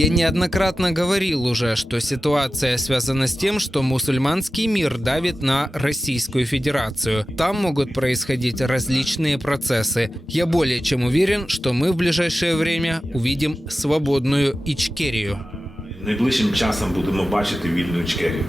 Я неоднократно говорил уже, что ситуация связана с тем, что мусульманский мир давит на Российскую Федерацию. Там могут происходить различные процессы. Я более чем уверен, что мы в ближайшее время увидим свободную Ичкерию. Найближчим часом будемо бачити вільну Ічкерію.